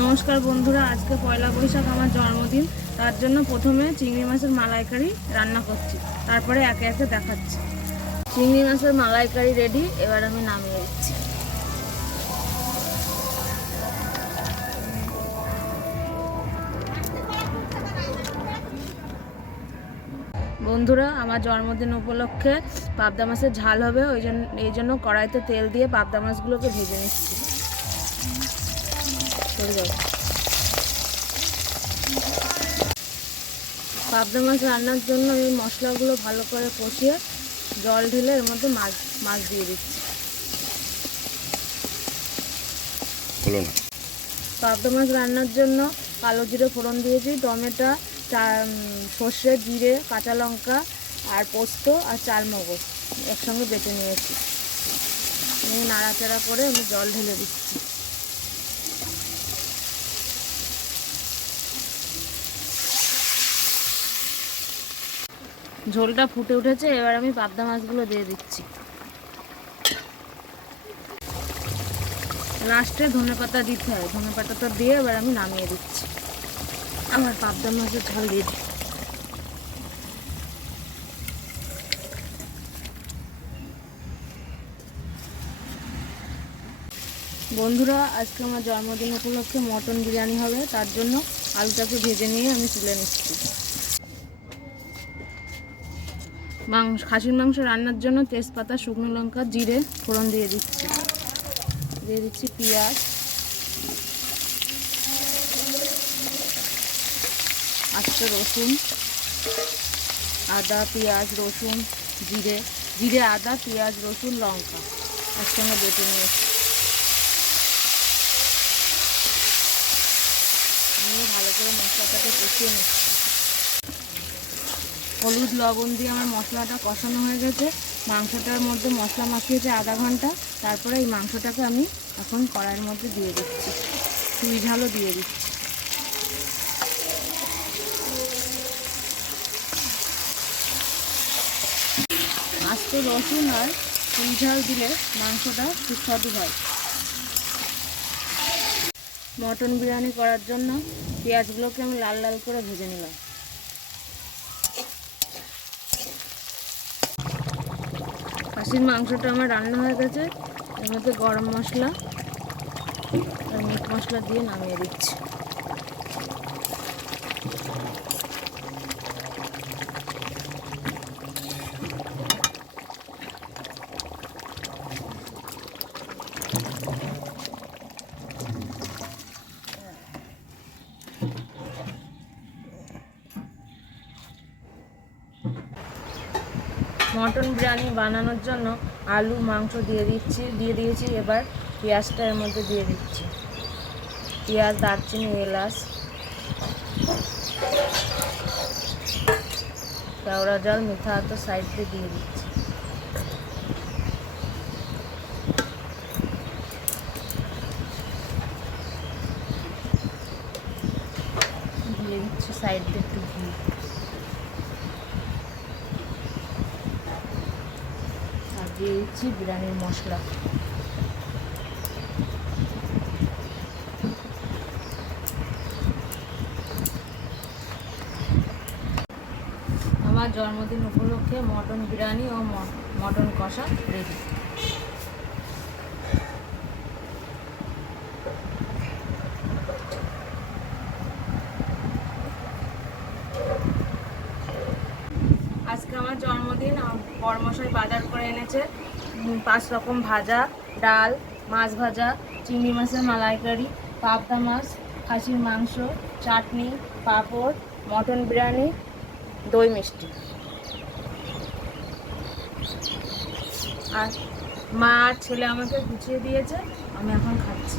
নমস্কার বন্ধুরা, আজকে পয়লা বৈশাখ আমার জন্মদিন। তার জন্য প্রথমে চিংড়ি মাছের মালাইকারি রান্না করছি। তারপরে একে একে দেখাচ্ছি। চিংড়ি মাছের মালাইকারি রেডি, এবার আমি নামিয়ে দিচ্ছি। বন্ধুরা, আমার জন্মদিন উপলক্ষে পাবদা মাছের ঝাল হবে, ওই জন্য এই জন্য কড়াইতে তেল দিয়ে পাবদা মাছগুলোকে ভেজে নিচ্ছি। পাবদা মাছ রান্নার জন্য এই মশলাগুলো ভালো করে কষিয়ে জল ঢেলে এর মধ্যে মাছ মাছ দিয়ে দিচ্ছি। হলো না। পাবদা মাছ রান্নার জন্য কালো জিরে ফোড়ন দিয়েছি টমেটো সর্ষে জিরে কাঁচা লঙ্কা আর পোস্ত আর চাল মগজ একসঙ্গে বেটে নিয়েছি। নিয়ে নাড়াচাড়া করে আমি জল ঢেলে দিচ্ছি। ঝোলটা ফুটে উঠেছে, এবার আমি পাবদা মাছগুলো দিয়ে দিচ্ছি। লাস্টে ধনে পাতা দিতে হয়, ধনে পাতাটা দিয়ে এবার আমি নামিয়ে দিচ্ছি। আমার পাবদা মাছের ঝাল দিয়ে দিই। বন্ধুরা, আজকে আমার জন্মদিন উপলক্ষে মটন বিরিয়ানি হবে, তার জন্য আলুটাকে ভেজে নিয়ে আমি তুলে নিচ্ছি। মাংস, খাসির মাংস রান্নার জন্য তেজপাতা, শুকনো লঙ্কা, জিরে, ফোড়ন দিয়ে দিচ্ছি। দিয়ে দিচ্ছি পেঁয়াজ। আস্ত রসুন, আদা, পেঁয়াজ, রসুন, জিরে জিরে, আদা, পেঁয়াজ, রসুন, লঙ্কা একসঙ্গে বেটে নিয়েছি। নিয়ে ভালো করে মশলাটাকে কষিয়ে নিচ্ছি। হলুদ লবণ দিয়ে আমার মশলাটা কষানো হয়ে গেছে। মাংসটার মধ্যে মশলা মাখিয়েছে আধা ঘণ্টা। তারপরে এই মাংসটাকে আমি এখন কড়াইয়ের মধ্যে দিয়ে দিচ্ছি। চুই ঝালও দিয়ে দিচ্ছি। আস্ত রসুন আর চুই ঝাল দিলে মাংসটা সুস্বাদু হয়। মটন বিরিয়ানি করার জন্য পেঁয়াজগুলোকে আমি লাল লাল করে ভেজে নিলাম। খাসির মাংসটা আমার রান্না হয়ে গেছে। এর মধ্যে গরম মশলা আর মিট মশলা দিয়ে নামিয়ে দিচ্ছি। মটন বিরিয়ানি বানানোর জন্য আলু, মাংস দিয়ে দিচ্ছি, দিয়ে দিয়েছি। এবার পেঁয়াজটা এর মধ্যে দিয়ে দিচ্ছি। পেঁয়াজ, দারচিনি, এলাচ। কেওড়া জল, মিঠা হাতে সাইড দিয়ে দিচ্ছি। দিয়ে দিচ্ছি সাইড একটু ঘি আর দিয়ে দিচ্ছি বিরিয়ানির মশলা। আমার জন্মদিন উপলক্ষে মটন বিরিয়ানি ও মটন কষা রেডি আজকে আমার জন্মদিন বড়মশাই বাজার করে এনেছে। পাঁচ রকম ভাজা, ডাল, মাছ ভাজা, চিংড়ি মাছের মালাইকারি, পাবদা মাছ, খাসির মাংস, চাটনি, পাঁপড়, মটন বিরিয়ানি, দই মিষ্টি। আর মা আর ছেলে আমাকে গুছিয়ে দিয়েছে, আমি এখন খাচ্ছি।